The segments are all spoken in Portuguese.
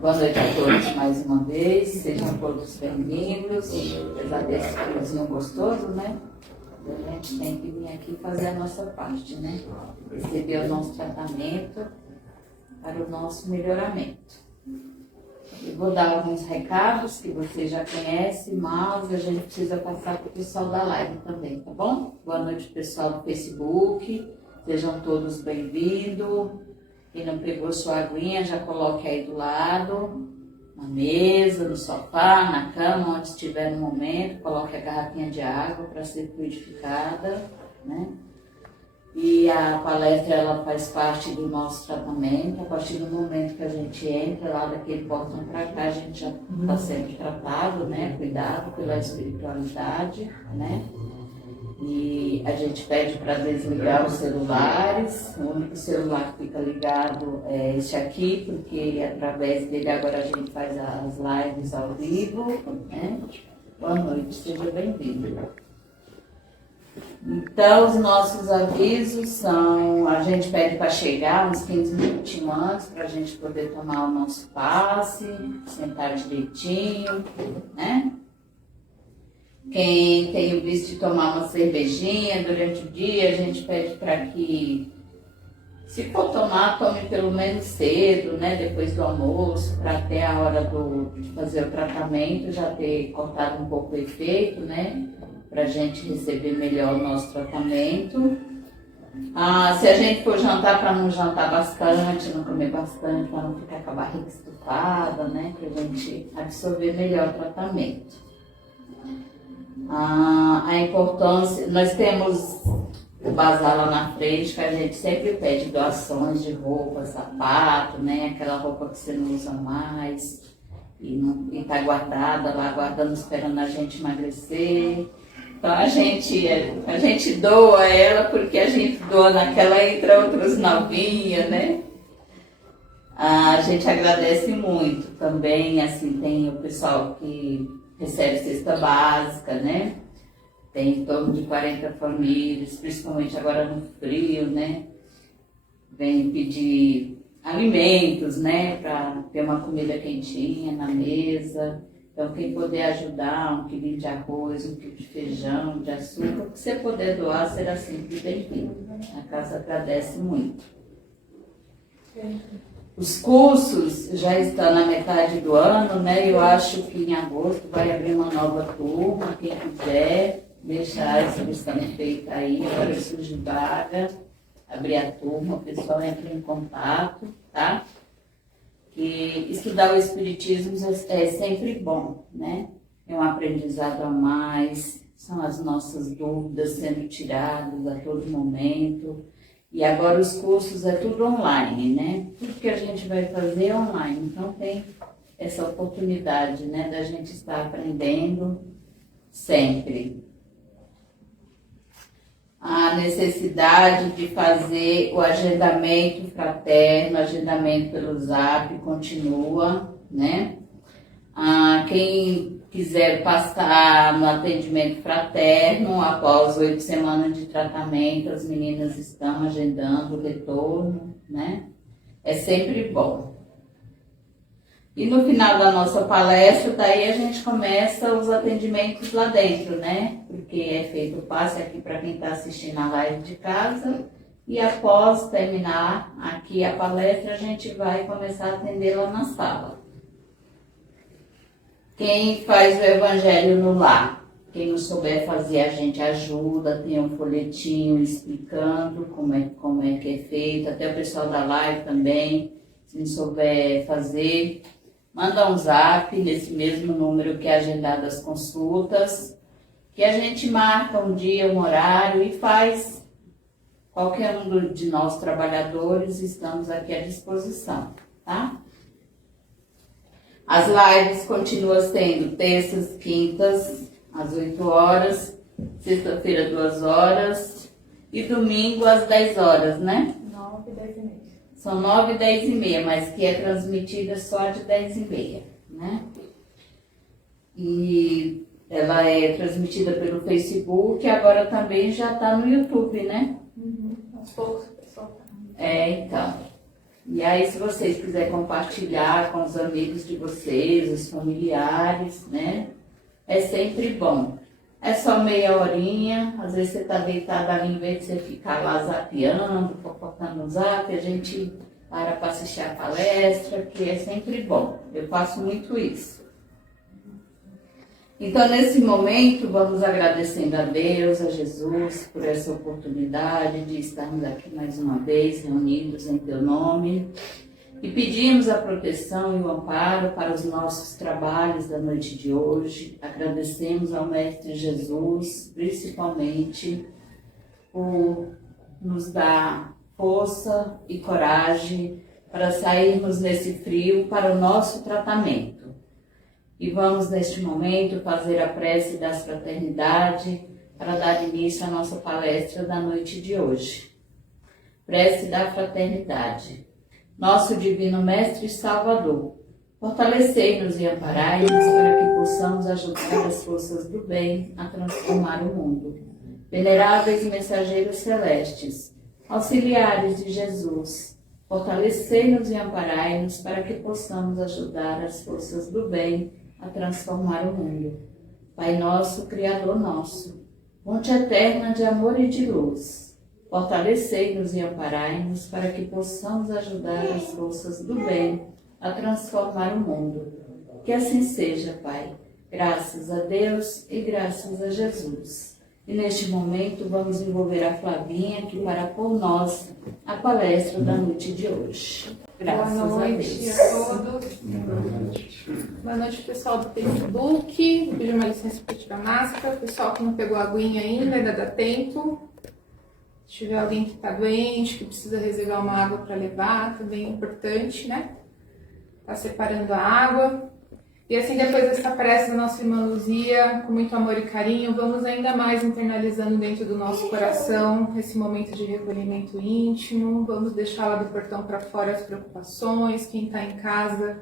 Boa noite a todos mais uma vez, sejam todos bem-vindos. Apesar desse friozinho gostoso, né? A gente tem que vir aqui fazer a nossa parte, né? Receber o nosso tratamento para o nosso melhoramento. Eu vou dar alguns recados que vocês já conhecem, mas a gente precisa passar para o pessoal da live também, tá bom? Boa noite, pessoal do Facebook, sejam todos bem-vindos. Quem não pegou sua aguinha, já coloque aí do lado, na mesa, no sofá, na cama, onde estiver no momento, coloque a garrafinha de água para ser fluidificada, né? E a palestra, ela faz parte do nosso tratamento. A partir do momento que a gente entra lá daquele portão para cá, a gente já está sendo tratado, né? Cuidado pela espiritualidade, né? E a gente pede para desligar os celulares. O único celular que fica ligado é esse aqui, porque através dele agora a gente faz as lives ao vivo, né? Boa noite, seja bem-vindo. Então, os nossos avisos são, a gente pede para chegar uns 15 minutinhos antes, para a gente poder tomar o nosso passe, sentar direitinho, né? Quem tem o vício de tomar uma cervejinha durante o dia, a gente pede para que, se for tomar, tome pelo menos cedo, né? Depois do almoço, para até a hora de fazer o tratamento já ter cortado um pouco o efeito, né? Para a gente receber melhor o nosso tratamento. Se a gente for jantar, para não jantar bastante, não comer bastante, para não ficar com a barriga estufada, né? Para a gente absorver melhor o tratamento. A importância, nós temos o bazar lá na frente, que a gente sempre pede doações de roupa, sapato, né? Aquela roupa que você não usa mais e está guardada lá, guardando, esperando a gente emagrecer. Então a gente doa ela porque a gente doa naquela entre outras novinhas, né? A gente agradece muito também, assim, tem o pessoal que recebe cesta básica, né? Tem em torno de 40 famílias, principalmente agora no frio, né? Vem pedir alimentos, né? Para ter uma comida quentinha na mesa. Então, quem puder ajudar, um quilinho de arroz, um quilo de feijão, de açúcar, o que você puder doar será sempre bem-vindo. A casa agradece muito. Os cursos já estão na metade do ano, né? Eu acho que em agosto vai abrir uma nova turma. Quem quiser deixar a inscrição feita aí, agora surge vaga, abrir a turma, o pessoal entra em contato, tá? Que estudar o Espiritismo é sempre bom, né? É um aprendizado a mais, são as nossas dúvidas sendo tiradas a todo momento. E agora os cursos é tudo online, né? Tudo que a gente vai fazer é online. Então tem essa oportunidade, né, da gente estar aprendendo sempre. A necessidade de fazer o agendamento fraterno, agendamento pelo Zap continua, né? Quem quiser passar no atendimento fraterno, após 8 semanas de tratamento, as meninas estão agendando o retorno, né? É sempre bom. E no final da nossa palestra, daí a gente começa os atendimentos lá dentro, né? Porque é feito o passe aqui para quem está assistindo a live de casa. E após terminar aqui a palestra, a gente vai começar a atender lá na sala. Quem faz o evangelho no lar, quem não souber fazer, a gente ajuda, tem um folhetinho explicando como é que é feito, até o pessoal da live também, se não souber fazer, manda um zap nesse mesmo número que é agendado as consultas, que a gente marca um dia, um horário e faz. Qualquer um de nós trabalhadores estamos aqui à disposição, tá? As lives continuam sendo terças, quintas, às 8 horas, sexta-feira, 2 horas, e domingo, às 10 horas, né? 9 e 10 e meia. São 9 e 10 e meia, mas que é transmitida só de 10 e meia, né? E ela é transmitida pelo Facebook, agora também já está no YouTube, né? Aos poucos o pessoal tá. Então. E aí, se vocês quiserem compartilhar com os amigos de vocês, os familiares, né? É sempre bom. É só meia horinha, às vezes você está deitado ali, em vez de você ficar lá zapeando, fofocando no zap, a gente para assistir a palestra, que é sempre bom. Eu faço muito isso. Então, nesse momento, vamos agradecendo a Deus, a Jesus, por essa oportunidade de estarmos aqui mais uma vez, reunidos em Teu nome. E pedimos a proteção e o amparo para os nossos trabalhos da noite de hoje. Agradecemos ao Mestre Jesus, principalmente, por nos dar força e coragem para sairmos nesse frio para o nosso tratamento. E vamos, neste momento, fazer a prece das fraternidades para dar início à nossa palestra da noite de hoje. Prece da fraternidade. Nosso Divino Mestre e Salvador, fortalecei-nos e amparai-nos para que possamos ajudar as forças do bem a transformar o mundo. Veneráveis mensageiros celestes, auxiliares de Jesus, fortalecei-nos e amparai-nos para que possamos ajudar as forças do bem a transformar o mundo. Pai nosso, Criador nosso, fonte eterna de amor e de luz, fortalecei-nos e amparai-nos para que possamos ajudar as forças do bem a transformar o mundo. Que assim seja, Pai. Graças a Deus e graças a Jesus. E neste momento vamos envolver a Flavinha aqui para por nós a palestra da noite de hoje. Graças Boa noite a todos. Boa noite, pessoal do Facebook. Vou pedir uma licença para tirar a máscara. Pessoal que não pegou a aguinha ainda dá tempo. Se tiver alguém que está doente, que precisa reservar uma água para levar, também é importante, né? Tá separando a água. E assim, depois dessa prece da nossa irmã Luzia, com muito amor e carinho, vamos ainda mais internalizando dentro do nosso coração esse momento de recolhimento íntimo. Vamos deixar lá do portão para fora as preocupações, quem está em casa,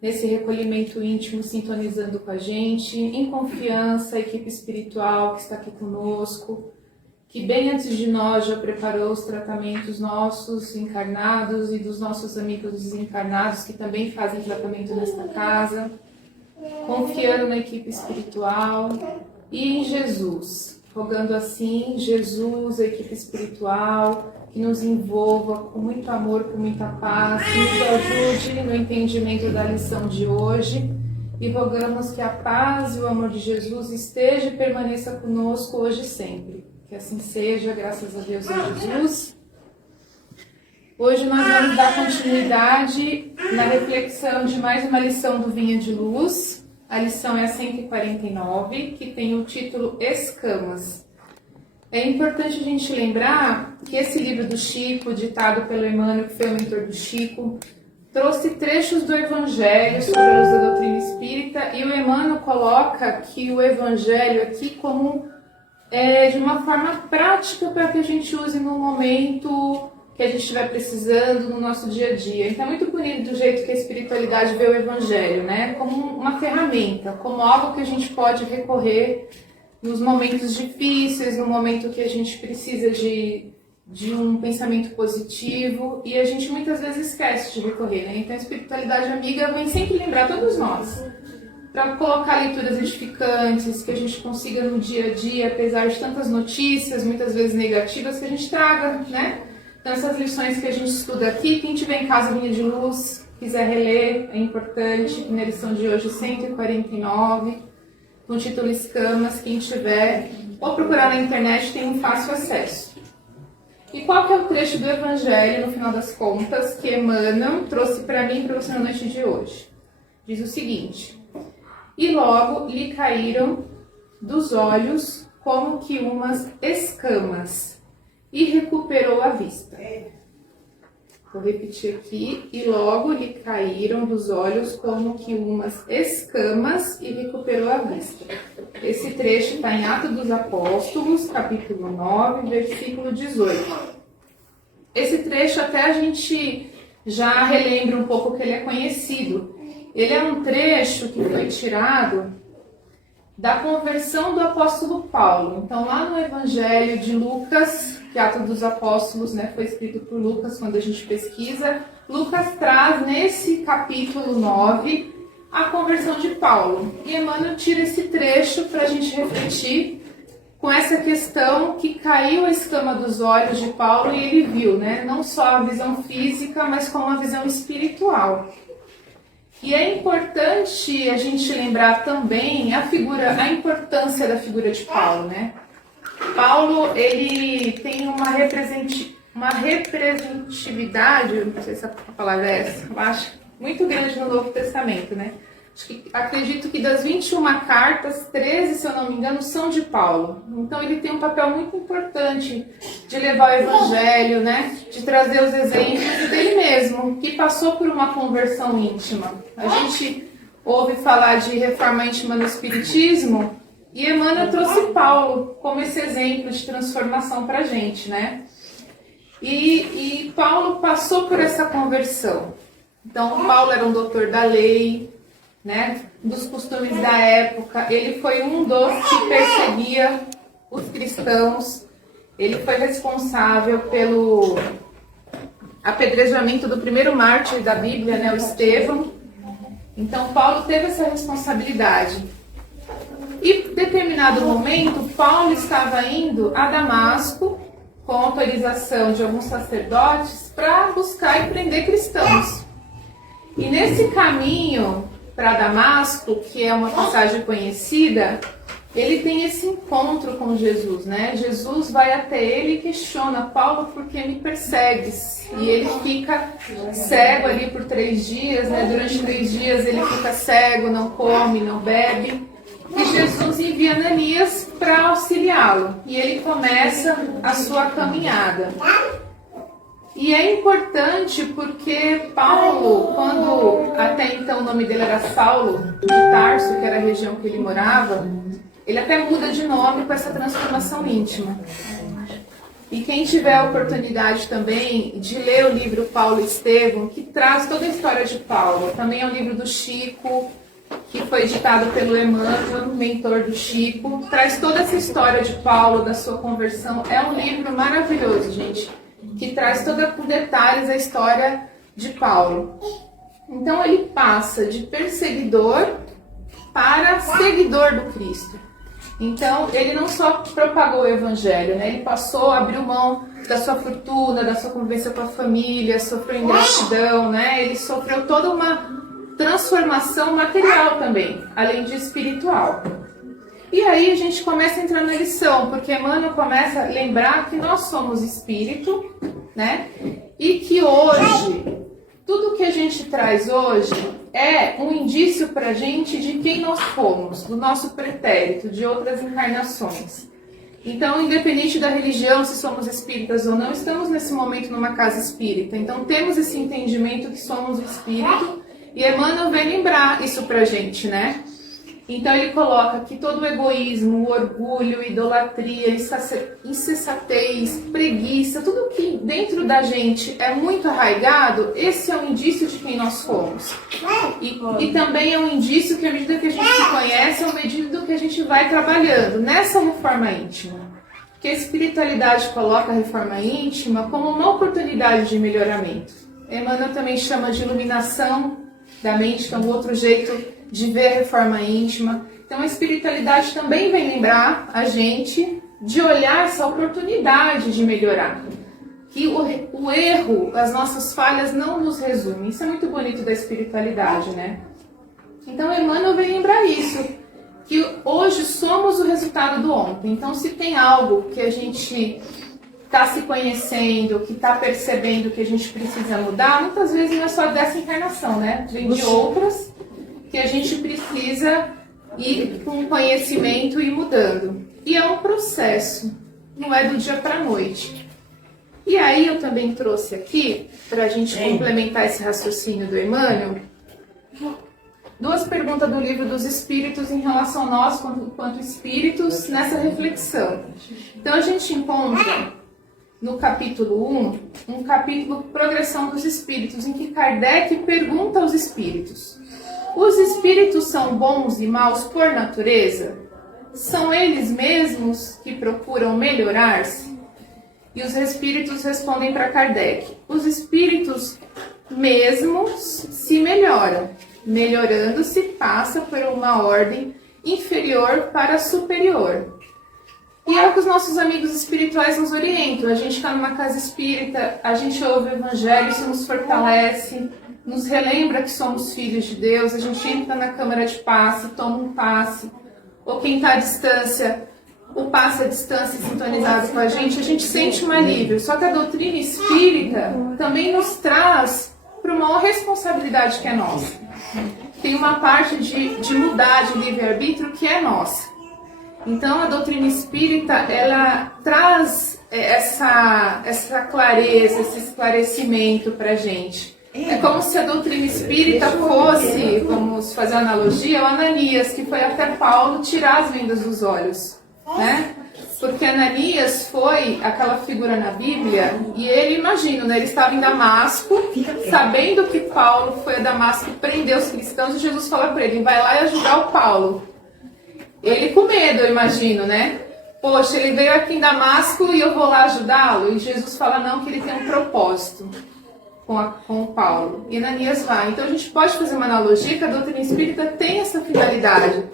nesse recolhimento íntimo, sintonizando com a gente, em confiança, a equipe espiritual que está aqui conosco, que bem antes de nós já preparou os tratamentos nossos encarnados e dos nossos amigos desencarnados que também fazem tratamento nesta casa, confiando na equipe espiritual e em Jesus, rogando assim, Jesus, a equipe espiritual, que nos envolva com muito amor, com muita paz, que nos ajude no entendimento da lição de hoje e rogamos que a paz e o amor de Jesus esteja e permaneça conosco hoje e sempre. Que assim seja, graças a Deus e a Jesus. Hoje nós vamos dar continuidade na reflexão de mais uma lição do Vinha de Luz. A lição é a 149, que tem o título Escamas. É importante a gente lembrar que esse livro do Chico, ditado pelo Emmanuel, que foi o mentor do Chico, trouxe trechos do Evangelho sobre a luz da doutrina espírita, e o Emmanuel coloca que o Evangelho aqui como de uma forma prática para que a gente use no momento que a gente estiver precisando no nosso dia a dia. Então é muito bonito do jeito que a espiritualidade vê o Evangelho, né? Como uma ferramenta, como algo que a gente pode recorrer nos momentos difíceis, no momento que a gente precisa de um pensamento positivo, e a gente muitas vezes esquece de recorrer, né? Então a espiritualidade amiga vem sempre lembrar todos nós, para colocar leituras edificantes, que a gente consiga no dia a dia, apesar de tantas notícias, muitas vezes negativas, que a gente traga, né? Então essas lições que a gente estuda aqui, quem tiver em casa Vinha de Luz, quiser reler, é importante, na lição de hoje 149, com o título Escamas, quem tiver, ou procurar na internet, tem um fácil acesso. E qual que é o trecho do Evangelho, no final das contas, que Emmanuel trouxe para mim e para você na noite de hoje? Diz o seguinte: e logo lhe caíram dos olhos como que umas escamas, e recuperou a vista. Vou repetir aqui. E logo lhe caíram dos olhos como que umas escamas, e recuperou a vista. Esse trecho está em Atos dos Apóstolos, capítulo 9, versículo 18. Esse trecho até a gente já relembra um pouco que ele é conhecido. Ele é um trecho que foi tirado da conversão do apóstolo Paulo. Então, lá no Evangelho de Lucas, que é Atos dos Apóstolos, né, foi escrito por Lucas quando a gente pesquisa, Lucas traz nesse capítulo 9 a conversão de Paulo. E Emmanuel tira esse trecho para a gente refletir com essa questão que caiu a escama dos olhos de Paulo e ele viu, né, não só a visão física, mas como a visão espiritual. E é importante a gente lembrar também a importância da figura de Paulo, né? Paulo, ele tem uma representatividade, não sei se a palavra é essa, eu acho, muito grande no Novo Testamento, né? Acredito que das 21 cartas, 13, se eu não me engano, são de Paulo. Então ele tem um papel muito importante de levar o Evangelho, né? De trazer os exemplos dele mesmo, que passou por uma conversão íntima. A gente ouve falar de reforma íntima no Espiritismo e Emmanuel trouxe Paulo como esse exemplo de transformação para a gente, né? E Paulo passou por essa conversão. Então Paulo era um doutor da lei, né, dos costumes da época. Ele foi um dos que perseguia os cristãos. Ele foi responsável pelo apedrejamento do primeiro mártir da Bíblia, né, o Estevão. Então Paulo teve essa responsabilidade. E em determinado momento, Paulo estava indo a Damasco com autorização de alguns sacerdotes para buscar e prender cristãos. E nesse caminho para Damasco, que é uma passagem conhecida, ele tem esse encontro com Jesus, né? Jesus vai até ele e questiona: Paulo, por que me persegues? E ele fica cego ali por 3 dias, né? Durante 3 dias ele fica cego, não come, não bebe. E Jesus envia Ananias para auxiliá-lo. E ele começa a sua caminhada. E é importante porque Paulo, quando até então o nome dele era Saulo, de Tarso, que era a região que ele morava, ele até muda de nome com essa transformação íntima. E quem tiver a oportunidade também de ler o livro Paulo e Estevão, que traz toda a história de Paulo, também é um livro do Chico, que foi editado pelo Emmanuel, mentor do Chico, traz toda essa história de Paulo, da sua conversão. É um livro maravilhoso, gente, que traz toda com detalhes a história de Paulo. Então ele passa de perseguidor para seguidor do Cristo. Então ele não só propagou o Evangelho, né? Ele passou, abriu mão da sua fortuna, da sua convivência com a família, sofreu ingratidão, né? Ele sofreu toda uma transformação material também, além de espiritual. E aí a gente começa a entrar na lição, porque Emmanuel começa a lembrar que nós somos espírito, né? E que hoje, tudo que a gente traz hoje é um indício para a gente de quem nós fomos, do nosso pretérito, de outras encarnações. Então, independente da religião, se somos espíritas ou não, estamos nesse momento numa casa espírita. Então, temos esse entendimento que somos o espírito, e Emmanuel vem lembrar isso pra gente, né? Então ele coloca que todo o egoísmo, o orgulho, idolatria, insensatez, preguiça, tudo que dentro da gente é muito arraigado, esse é um indício de quem nós fomos. E também é um indício que à medida que a gente se conhece, é uma medida que a gente vai trabalhando nessa reforma íntima. Que a espiritualidade coloca a reforma íntima como uma oportunidade de melhoramento. Emmanuel também chama de iluminação da mente, que é um outro jeito de ver a reforma íntima. Então a espiritualidade também vem lembrar a gente de olhar essa oportunidade de melhorar. Que o erro, as nossas falhas não nos resumem. Isso é muito bonito da espiritualidade, né? Então Emmanuel vem lembrar isso, que hoje somos o resultado do ontem. Então se tem algo que a gente está se conhecendo, que está percebendo que a gente precisa mudar, muitas vezes não é só dessa encarnação, né? Vem de outras que a gente precisa ir com conhecimento e mudando. E é um processo, não é do dia para a noite. E aí eu também trouxe aqui, para a gente complementar esse raciocínio do Emmanuel, 2 perguntas do Livro dos Espíritos em relação a nós, quanto espíritos, nessa reflexão. Então a gente encontra no capítulo 1, um capítulo Progressão dos Espíritos, em que Kardec pergunta aos espíritos: os espíritos são bons e maus por natureza? são eles mesmos que procuram melhorar-se? E os espíritos respondem para Kardec: os espíritos mesmos se melhoram. Melhorando-se, passa por uma ordem inferior para superior. E é o que os nossos amigos espirituais nos orientam. A gente está numa casa espírita, a gente ouve o evangelho, isso nos fortalece, nos relembra que somos filhos de Deus, a gente entra na câmara de passe, toma um passe, ou quem está à distância, o passe à distância sintonizado com a gente sente um alívio. Só que a doutrina espírita também nos traz para uma maior responsabilidade que é nossa. Tem uma parte de mudar de livre-arbítrio que é nossa. Então a doutrina espírita, ela traz essa clareza, esse esclarecimento para a gente. É como se a doutrina espírita fosse, vamos fazer uma analogia, o Ananias, que foi até Paulo tirar as vendas dos olhos, né? Porque Ananias foi aquela figura na Bíblia, e ele, imagina, né, ele estava em Damasco, sabendo que Paulo foi a Damasco e prendeu os cristãos, e Jesus fala para ele: vai lá e ajudar o Paulo. Ele com medo, eu imagino, né? Poxa, ele veio aqui em Damasco e eu vou lá ajudá-lo? E Jesus fala não, que ele tem um propósito com o Paulo. E Ananias vai. Então a gente pode fazer uma analogia que a doutrina espírita tem essa finalidade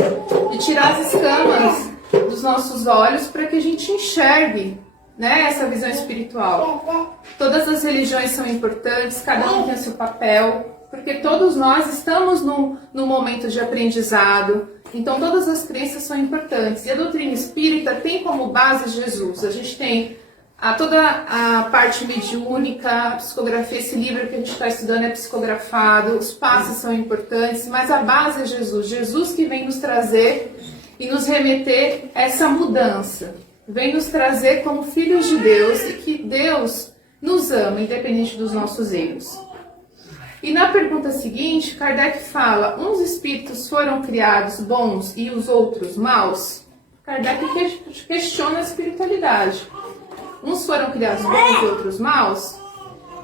de tirar as escamas dos nossos olhos para que a gente enxergue, né, essa visão espiritual. Todas as religiões são importantes, cada um tem o seu papel, porque todos nós estamos num momento de aprendizado. Então todas as crenças são importantes. E a doutrina espírita tem como base Jesus. A gente tem toda a parte mediúnica, a psicografia, esse livro que a gente está estudando é psicografado, os passos são importantes, mas a base é Jesus. Jesus que vem nos trazer e nos remeter a essa mudança. Vem nos trazer como filhos de Deus e que Deus nos ama, independente dos nossos erros. E na pergunta seguinte, Kardec fala: uns espíritos foram criados bons e os outros maus? Kardec questiona a espiritualidade. Uns foram criados bons e outros maus?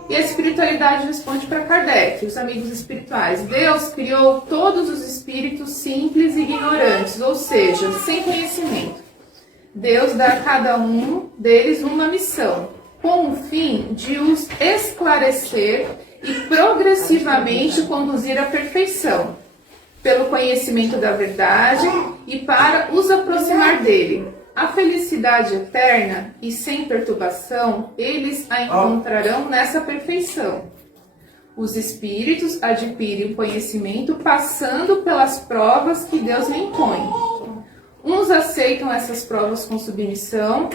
E a espiritualidade responde para Kardec, os amigos espirituais: Deus criou todos os espíritos simples e ignorantes, ou seja, sem conhecimento. Deus dá a cada um deles uma missão, com o fim de os esclarecer e progressivamente conduzir à perfeição, pelo conhecimento da verdade e para os aproximar dele. A felicidade eterna e sem perturbação, eles a encontrarão nessa perfeição. Os espíritos adquirem conhecimento passando pelas provas que Deus lhe impõe. Uns aceitam essas provas com submissão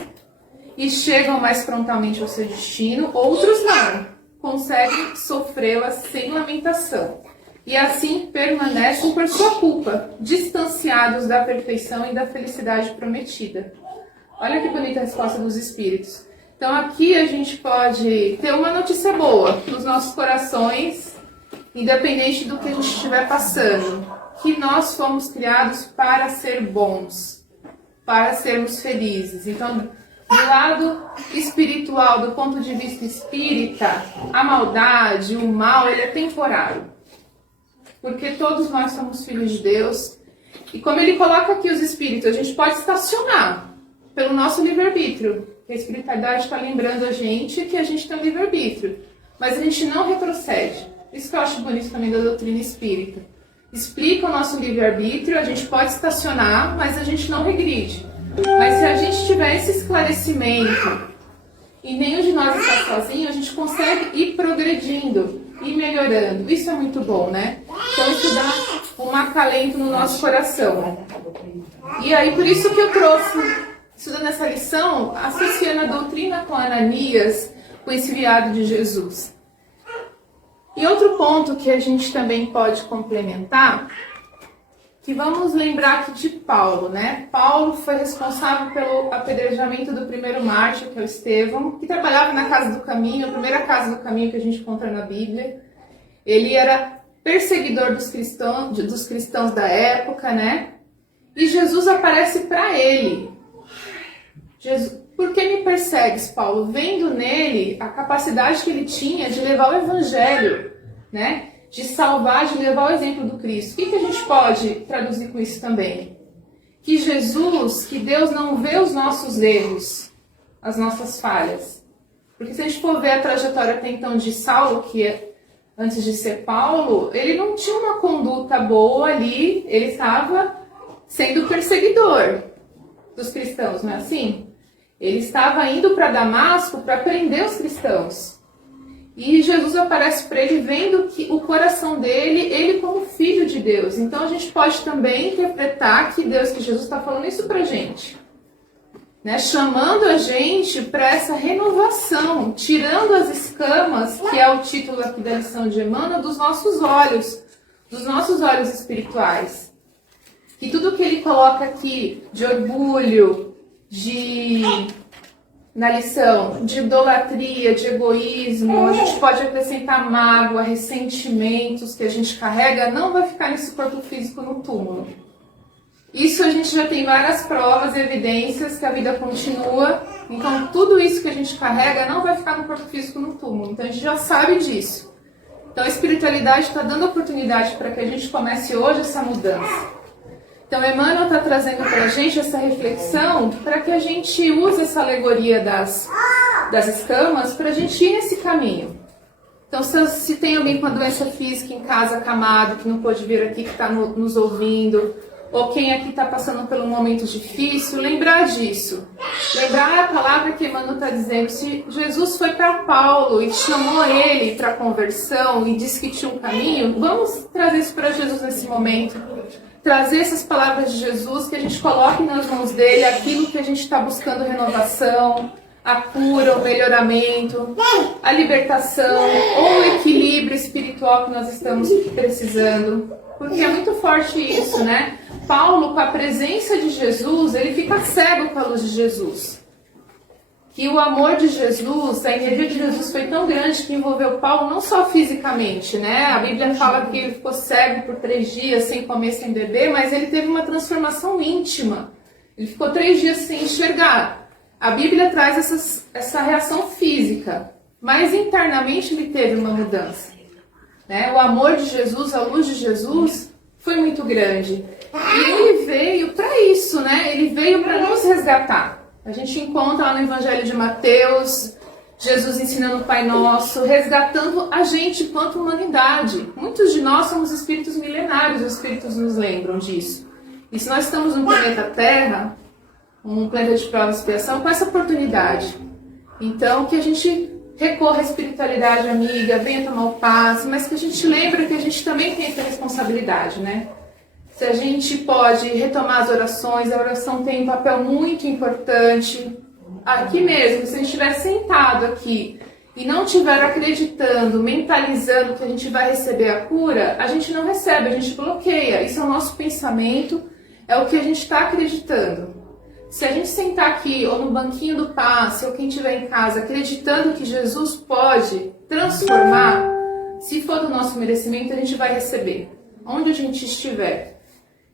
e chegam mais prontamente ao seu destino, outros não, conseguem sofrê-las sem lamentação. E assim permanecem por sua culpa, distanciados da perfeição e da felicidade prometida. Olha que bonita a resposta dos espíritos. Então aqui a gente pode ter uma notícia boa nos nossos corações, independente do que a gente estiver passando. Que nós fomos criados para ser bons, para sermos felizes. Então, do lado espiritual, do ponto de vista espírita, a maldade, o mal, ele é temporário. Porque todos nós somos filhos de Deus. E como ele coloca aqui os espíritos, a gente pode estacionar pelo nosso livre-arbítrio. A espiritualidade está lembrando a gente que a gente tem um livre-arbítrio. Mas a gente não retrocede. Isso que eu acho bonito também da doutrina espírita. Explica o nosso livre-arbítrio, a gente pode estacionar, mas a gente não regride. Mas se a gente tiver esse esclarecimento e nenhum de nós está sozinho, a gente consegue ir progredindo, ir melhorando. Isso é muito bom, né? Então isso dá um acalento no nosso coração. E aí por isso que eu trouxe, estudando essa lição, associando a doutrina com Ananias, com esse enviado de Jesus. E outro ponto que a gente também pode complementar, que vamos lembrar aqui de Paulo, né? Paulo foi responsável pelo apedrejamento do primeiro mártir, que é o Estevão, que trabalhava na Casa do Caminho, a primeira Casa do Caminho que a gente encontra na Bíblia. Ele era perseguidor dos cristãos da época, né? E Jesus aparece para ele. Por que me persegues, Paulo? Vendo nele a capacidade que ele tinha de levar o evangelho, né? De salvar, de levar o exemplo do Cristo. O que a gente pode traduzir com isso também? que Jesus, que Deus não vê os nossos erros, as nossas falhas. Porque se a gente for ver a trajetória até então de Saulo, antes de ser Paulo, ele não tinha uma conduta boa ali, ele estava sendo perseguidor dos cristãos, não é assim? Ele estava indo para Damasco para prender os cristãos. E Jesus aparece para ele vendo que o coração dele, ele como filho de Deus. Então a gente pode também interpretar que Jesus está falando isso para a gente. Né? Chamando a gente para essa renovação, tirando as escamas, que é o título aqui da lição de Emmanuel, dos nossos olhos espirituais. Que tudo que ele coloca aqui de orgulho, na lição, de idolatria, de egoísmo, a gente pode acrescentar mágoa, ressentimentos que a gente carrega, não vai ficar nesse corpo físico no túmulo. Isso a gente já tem várias provas e evidências que a vida continua, então tudo isso que a gente carrega não vai ficar no corpo físico no túmulo, então a gente já sabe disso. Então a espiritualidade está dando oportunidade para que a gente comece hoje essa mudança. Então Emmanuel está trazendo para a gente essa reflexão para que a gente use essa alegoria das escamas para a gente ir nesse caminho. Então se tem alguém com a doença física em casa, acamado, que não pôde vir aqui, que está nos ouvindo, ou quem aqui está passando por um momento difícil, lembrar disso. Lembrar a palavra que Emmanuel está dizendo. Se Jesus foi para Paulo e chamou ele para a conversão e disse que tinha um caminho, vamos trazer isso para Jesus nesse momento. Trazer essas palavras de Jesus, que a gente coloque nas mãos dele aquilo que a gente está buscando renovação, a cura, o melhoramento, a libertação ou o equilíbrio espiritual que nós estamos precisando. Porque é muito forte isso, né? Paulo, com a presença de Jesus, ele fica cego com a luz de Jesus. Que o amor de Jesus, a energia de Jesus foi tão grande que envolveu Paulo não só fisicamente, né? A Bíblia fala que ele ficou cego por 3 dias, sem comer, sem beber, mas ele teve uma transformação íntima. Ele ficou 3 dias sem enxergar. A Bíblia traz essa reação física, mas internamente ele teve uma mudança. Né? O amor de Jesus, a luz de Jesus foi muito grande. E ele veio para isso, né? Ele veio para nos resgatar. A gente encontra lá no Evangelho de Mateus, Jesus ensinando o Pai Nosso, resgatando a gente quanto humanidade. Muitos de nós somos espíritos milenários, os espíritos nos lembram disso. E se nós estamos no planeta Terra, um planeta de prova e expiação, com essa oportunidade. Então, que a gente recorra à espiritualidade amiga, venha tomar o passe, mas que a gente lembre que a gente também tem essa responsabilidade, né? Se a gente pode retomar as orações, a oração tem um papel muito importante. Aqui mesmo, se a gente estiver sentado aqui e não estiver acreditando, mentalizando que a gente vai receber a cura, a gente não recebe, a gente bloqueia. Isso é o nosso pensamento, é o que a gente está acreditando. Se a gente sentar aqui, ou no banquinho do passe, ou quem estiver em casa, acreditando que Jesus pode transformar, se for do nosso merecimento, a gente vai receber, onde a gente estiver.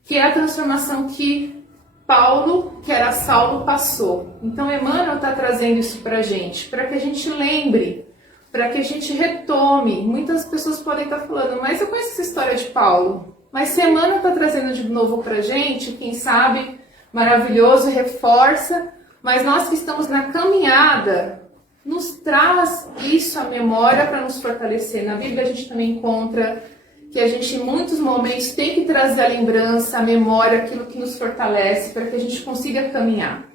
Que é a transformação que Paulo, que era Saulo, passou. Então Emmanuel está trazendo isso para a gente que a gente lembre, para que a gente retome. Muitas pessoas podem estar falando, mas eu conheço essa história de Paulo. Mas se Emmanuel está trazendo de novo para a gente, quem sabe, maravilhoso, reforça. Mas nós que estamos na caminhada, nos traz isso à memória para nos fortalecer. Na Bíblia a gente também encontra que a gente em muitos momentos tem que trazer a lembrança, a memória, aquilo que nos fortalece, para que a gente consiga caminhar.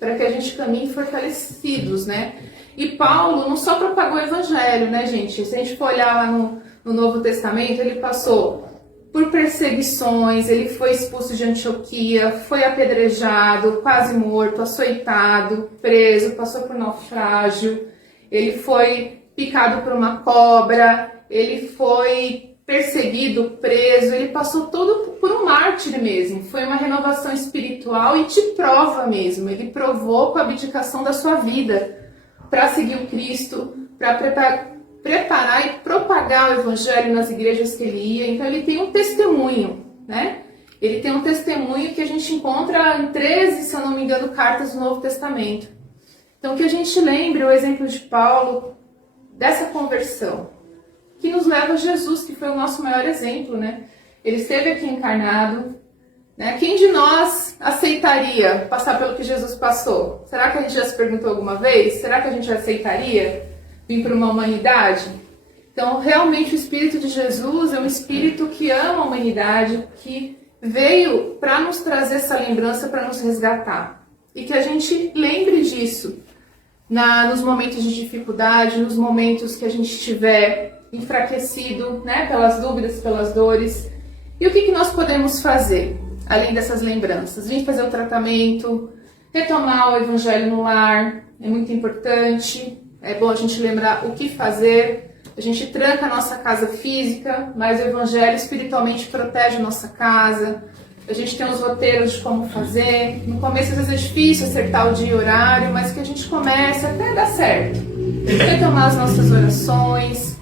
Para que a gente caminhe fortalecidos, né? E Paulo não só propagou o evangelho, né, gente? Se a gente for olhar lá no Novo Testamento, ele passou por perseguições, ele foi expulso de Antioquia, foi apedrejado, quase morto, açoitado, preso, passou por naufrágio, ele foi picado por uma cobra, ele foi perseguido, preso, ele passou todo por um mártir mesmo. Foi uma renovação espiritual e de prova mesmo. Ele provou com a abdicação da sua vida para seguir o Cristo, para preparar e propagar o Evangelho nas igrejas que ele ia. Então ele tem um testemunho, né? Ele tem um testemunho que a gente encontra em 13, se eu não me engano, cartas do Novo Testamento. Então que a gente lembre o exemplo de Paulo, dessa conversão, que nos leva a Jesus, que foi o nosso maior exemplo, né? Ele esteve aqui encarnado, Né? Quem de nós aceitaria passar pelo que Jesus passou? Será que a gente já se perguntou alguma vez? Será que a gente aceitaria vir para uma humanidade? Então, realmente, o Espírito de Jesus é um Espírito que ama a humanidade, que veio para nos trazer essa lembrança, para nos resgatar. E que a gente lembre disso nos momentos de dificuldade, nos momentos que a gente estiver enfraquecido, né, pelas dúvidas, pelas dores. E o que nós podemos fazer, além dessas lembranças? Vir fazer o tratamento, retomar o Evangelho no lar, é muito importante. É bom a gente lembrar o que fazer. A gente tranca a nossa casa física, mas o Evangelho espiritualmente protege a nossa casa. A gente tem os roteiros de como fazer. No começo às vezes é difícil acertar o dia e o horário, mas que a gente comece até dar certo. Retomar as nossas orações,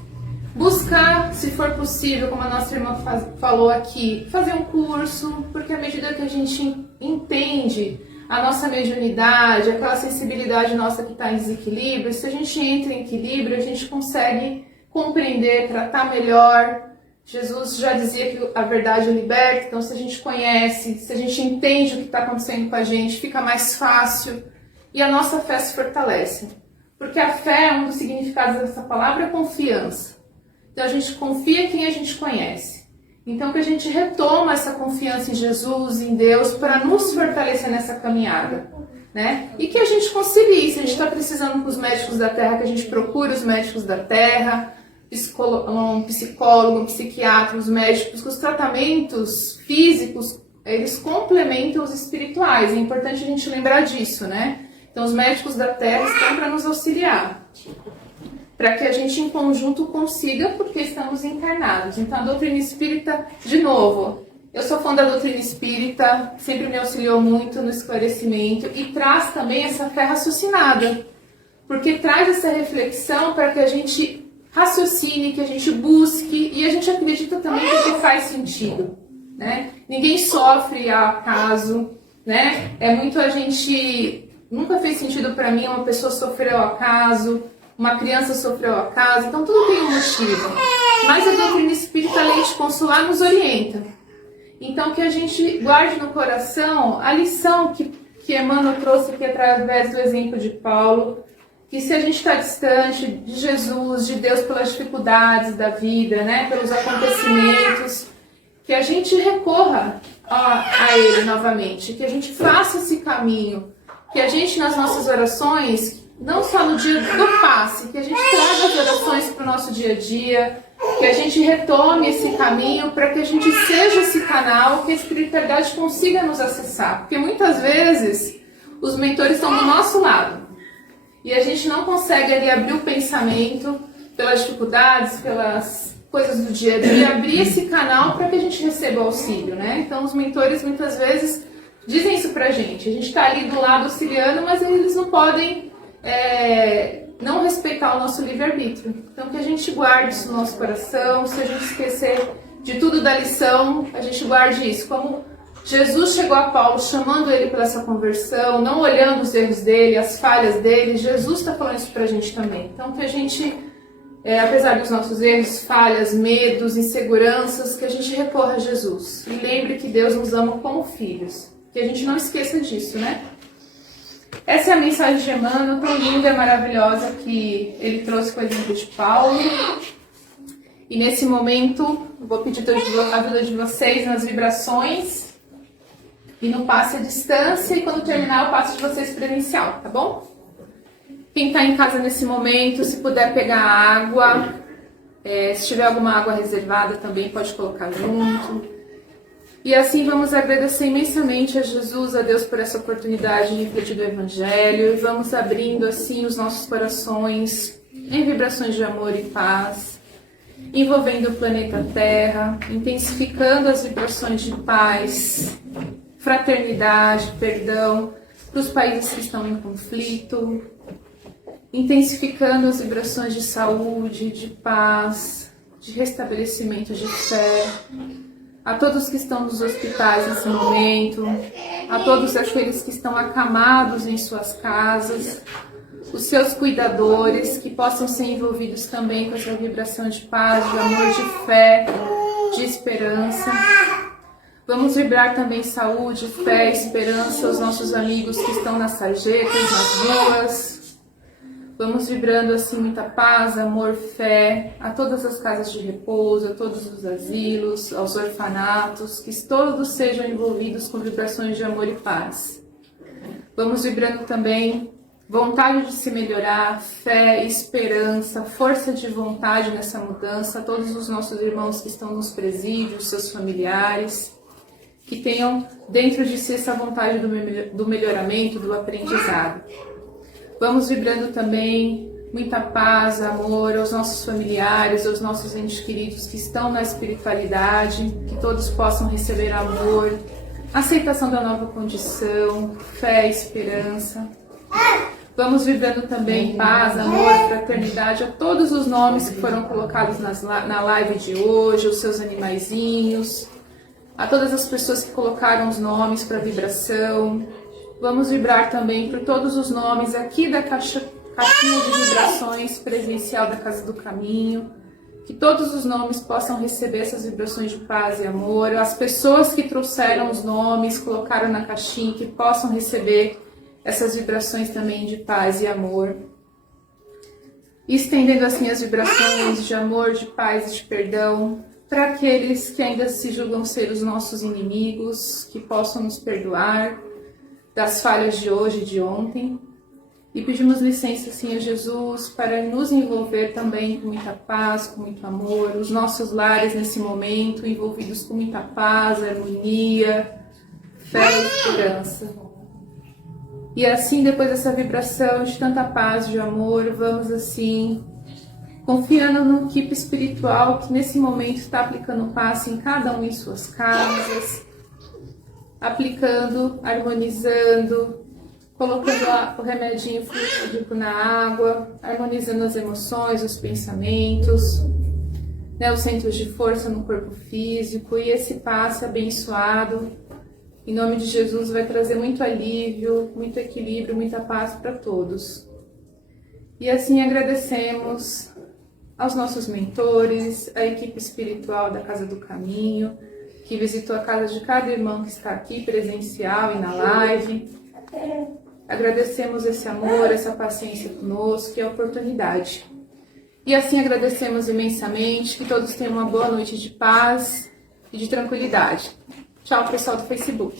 buscar, se for possível, como a nossa irmã falou aqui, fazer um curso, porque à medida que a gente entende a nossa mediunidade, aquela sensibilidade nossa que está em desequilíbrio, se a gente entra em equilíbrio, a gente consegue compreender, tratar melhor. Jesus já dizia que a verdade liberta, então se a gente conhece, se a gente entende o que está acontecendo com a gente, fica mais fácil e a nossa fé se fortalece. Porque a fé, um dos significados dessa palavra é confiança. Então a gente confia em quem a gente conhece. Então que a gente retoma essa confiança em Jesus, em Deus, para nos fortalecer nessa caminhada. Né? E que a gente concilie, se a gente está precisando com os médicos da terra, que a gente procure os médicos da terra, um psicólogo, um psiquiatra, os médicos, que os tratamentos físicos, eles complementam os espirituais. É importante a gente lembrar disso, né? Então os médicos da terra estão para nos auxiliar, para que a gente em conjunto consiga, porque estamos encarnados. Então a doutrina espírita, de novo, eu sou fã da doutrina espírita, sempre me auxiliou muito no esclarecimento e traz também essa fé raciocinada, porque traz essa reflexão para que a gente raciocine, que a gente busque e a gente acredita também que faz sentido, né? Ninguém sofre ao acaso, né? É muito a gente... Nunca fez sentido para mim uma pessoa sofreu ao acaso, uma criança sofreu ao acaso, então tudo tem um motivo. Mas a doutrina espírita, além de consolar, nos orienta. Então que a gente guarde no coração a lição que Emmanuel trouxe aqui através do exemplo de Paulo, que se a gente está distante de Jesus, de Deus, pelas dificuldades da vida, né, pelos acontecimentos, que a gente recorra a Ele novamente, que a gente faça esse caminho, que a gente nas nossas orações, não só no dia do passe, que a gente traga as orações para o nosso dia a dia, que a gente retome esse caminho para que a gente seja esse canal, que a espiritualidade consiga nos acessar, porque muitas vezes os mentores estão do nosso lado, e a gente não consegue ali abrir o pensamento pelas dificuldades, pelas coisas do dia a dia, abrir esse canal para que a gente receba o auxílio, né? Então os mentores muitas vezes dizem isso pra gente. A gente está ali do lado auxiliando, mas eles não podem não respeitar o nosso livre-arbítrio. Então que a gente guarde isso no nosso coração, se a gente esquecer de tudo da lição, a gente guarde isso. Como Jesus chegou a Paulo chamando ele para essa conversão, não olhando os erros dele, as falhas dele, Jesus está falando isso para a gente também. Então que a gente, apesar dos nossos erros, falhas, medos, inseguranças, que a gente recorra a Jesus. E lembre que Deus nos ama como filhos. Que a gente não esqueça disso, né? Essa é a mensagem de Emmanuel, tão linda e maravilhosa que ele trouxe com o exemplo de Paulo. E nesse momento, eu vou pedir a ajuda de vocês nas vibrações. E no passe à distância, e quando terminar eu passo de vocês presencial, tá bom? Quem está em casa nesse momento, se puder pegar água, se tiver alguma água reservada também pode colocar junto. E assim vamos agradecer imensamente a Jesus, a Deus por essa oportunidade de refletir do Evangelho. E vamos abrindo assim os nossos corações em vibrações de amor e paz, envolvendo o planeta Terra, intensificando as vibrações de paz, fraternidade, perdão para os países que estão em conflito, intensificando as vibrações de saúde, de paz, de restabelecimento de fé, a todos que estão nos hospitais nesse momento, a todos aqueles que estão acamados em suas casas, os seus cuidadores, que possam ser envolvidos também com essa vibração de paz, de amor, de fé, de esperança. Vamos vibrar também saúde, fé, esperança aos nossos amigos que estão nas sarjetas, nas ruas. Vamos vibrando assim muita paz, amor, fé a todas as casas de repouso, a todos os asilos, aos orfanatos, que todos sejam envolvidos com vibrações de amor e paz. Vamos vibrando também vontade de se melhorar, fé, esperança, força de vontade nessa mudança a todos os nossos irmãos que estão nos presídios, seus familiares, que tenham dentro de si essa vontade do melhoramento, do aprendizado. Vamos vibrando também muita paz, amor aos nossos familiares, aos nossos entes queridos que estão na espiritualidade, que todos possam receber amor, aceitação da nova condição, fé, esperança. Vamos vibrando também paz, amor, fraternidade a todos os nomes que foram colocados na live de hoje, os seus animaizinhos, a todas as pessoas que colocaram os nomes para vibração. Vamos vibrar também por todos os nomes aqui da caixinha de vibrações presencial da Casa do Caminho, que todos os nomes possam receber essas vibrações de paz e amor, as pessoas que trouxeram os nomes, colocaram na caixinha, que possam receber essas vibrações também de paz e amor. E estendendo assim as vibrações de amor, de paz e de perdão para aqueles que ainda se julgam ser os nossos inimigos, que possam nos perdoar das falhas de hoje e de ontem. E pedimos licença, Senhor Jesus, para nos envolver também com muita paz, com muito amor, os nossos lares nesse momento, envolvidos com muita paz, harmonia, fé e esperança. E assim, depois dessa vibração de tanta paz, de amor, vamos assim, confiando no equipe espiritual que nesse momento está aplicando o passe em cada um em suas casas, aplicando, harmonizando, colocando o remedinho fluídico na água, harmonizando as emoções, os pensamentos, né, os centros de força no corpo físico, e esse passe abençoado, em nome de Jesus, vai trazer muito alívio, muito equilíbrio, muita paz para todos. E assim agradecemos aos nossos mentores, à equipe espiritual da Casa do Caminho, que visitou a casa de cada irmão que está aqui presencial e na live. Agradecemos esse amor, essa paciência conosco e a oportunidade. E assim agradecemos imensamente, que todos tenham uma boa noite de paz e de tranquilidade. Tchau, pessoal do Facebook.